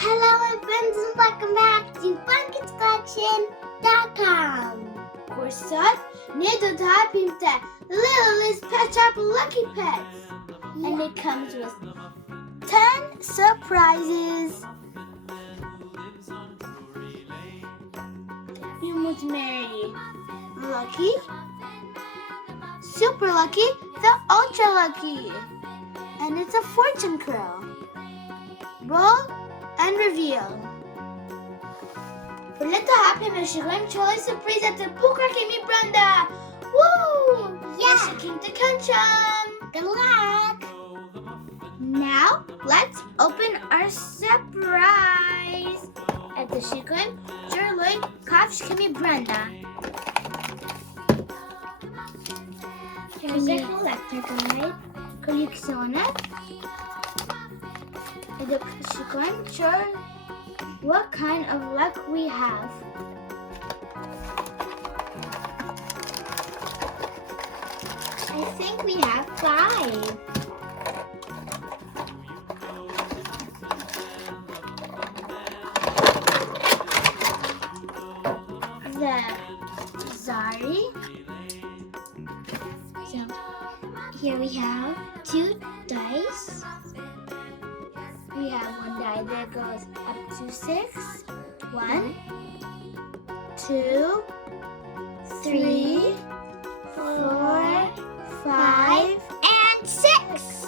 Hello my friends and welcome back to Pershtatshem.com. Course up, Ndaj hapim the Littlest Pet Shop Lucky pets. And it comes with 10 surprises. Vogelushe, Lucky, Super Lucky, the Ultra Lucky. And it's a fortune crow. Roll and reveal. Let's hapim and surprize at the PELQENI branda. Woo! Yes, you came to Kanal. Good luck. Now let's open our surprise at the branda. Here's a collector guide. Colleccione. Sure what kind of luck we have. I think we have 5. The Zari. So here we have 2 dice. We have 1 die that goes up to 6. 1, 2, 3, 4, 5, and 6.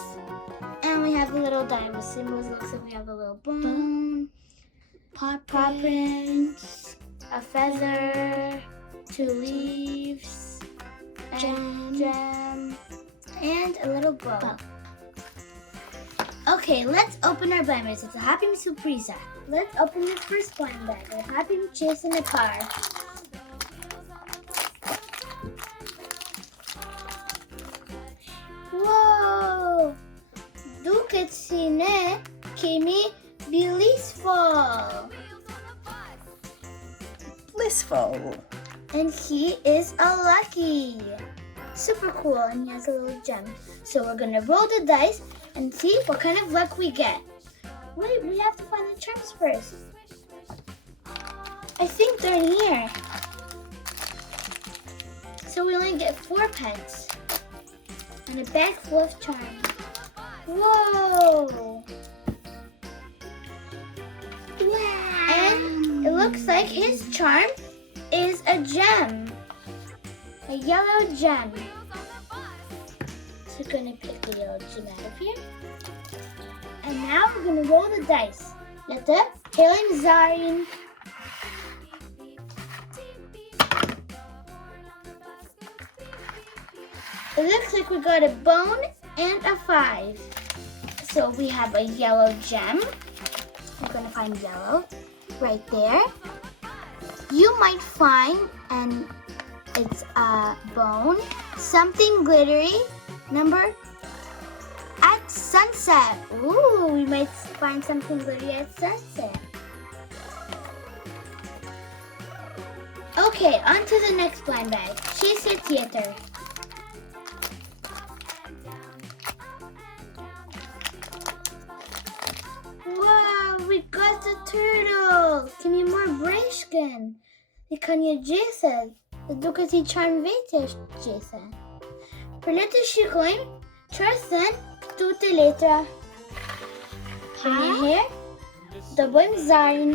And we have a little die with symbols. Looks like we have a little bone, paw prints, a feather, 2 leaves, gem, and a little bow. Okay, let's open our blind bags. It's a hapim surprize. Let's open this first blind bag. A hapim qese in the car. Whoa! Du kete kimi blissful. Blissful. And he is a lucky. Super cool, and he has a little gem. So we're gonna roll the dice and see what kind of luck we get. Wait, we have to find the charms first. I think they're in here. So we only get 4 pets. And a bag full of charms. Whoa! Wow! And it looks like his charm is a gem. A yellow gem. So we're going to pick the yellow gem out of here. And now we're going to roll the dice. Let the healing sein. It looks like we got a bone and a 5. So we have a yellow gem. We're going to find yellow right there. You might find, and it's a bone, something glittery, number at sunset. Ooh, we might find something glittery at sunset. Okay, on to the next blind bag. Qese tjeret. Wow, we got the turtle. Kan je more breken? Ik kan je qese. Du kan si charm vete qese. Për le të shikojmë çfarë tutte letra. Femije, do bëjmë zarin.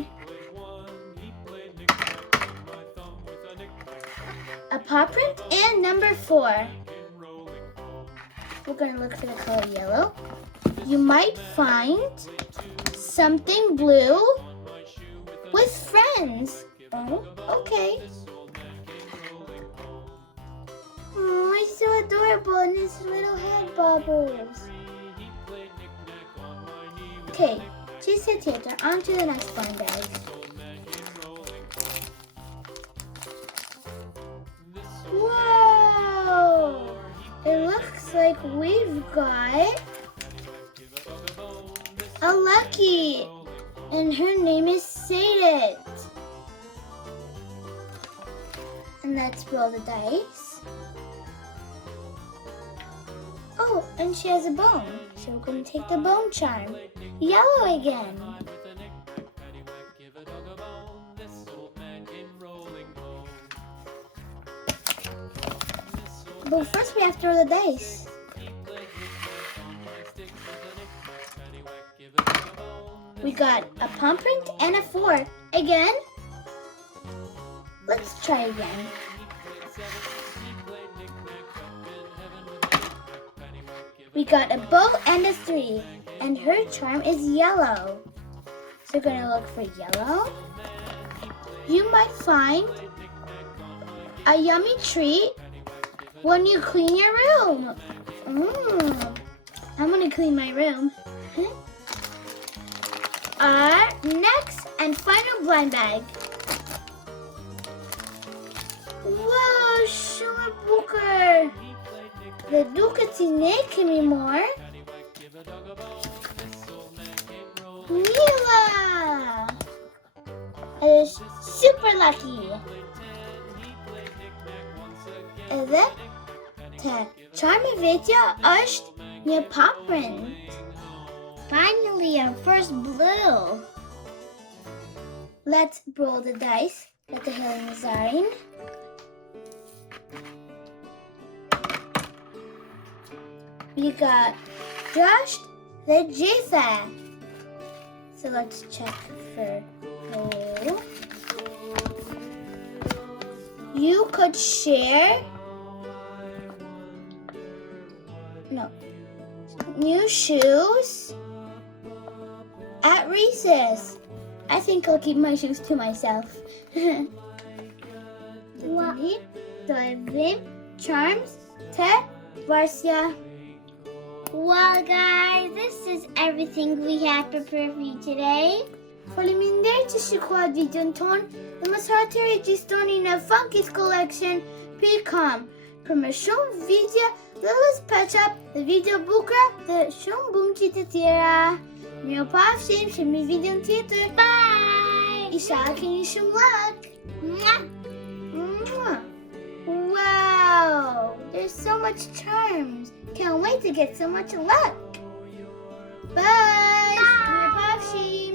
A paw print and number 4. We're gonna look for the color yellow. You might find something blue with friends. Oh, okay. Oh, he's so adorable and his little head bubbles. Okay, qese tjeret. On to the next blind bag. Wow! It looks like we've got a lucky, and her name is Sigurt. And let's roll the dice. Oh, and she has a bone. So we're going to take the bone charm. Yellow again. But first we have to roll the dice. We got a palm print and a 4. Again? Let's try again. We got a bow and a 3. And her charm is yellow. So we're gonna look for yellow. You might find a yummy treat when you clean your room. I'm gonna clean my room. Our next and final blind bag. Wow, shume boeker. The dukatine more. Mila is super lucky. The charme video eshte your pop print. Finally, our first blue. Let's roll the dice. Let the healing design. We got just the gjitha. So let's check for blue. You could share. No. New shoes at recess. I think I'll keep my shoes to myself. Charms te Varsya. Well guys, this is everything we have prepared for you today. Faleminderit që shikuat videon ton dhe mos harroni regjistoni në Funky's Collection .com për më shumë video Littlest Pet Shop dhe video bukra dhe shumë bumqi të tjera. Mirupafshim në videon tjetër. Bye! Inshallah keni shumë luck. Wow, there's so much charms. Can't wait to get so much luck. Bye! Mirupafshim.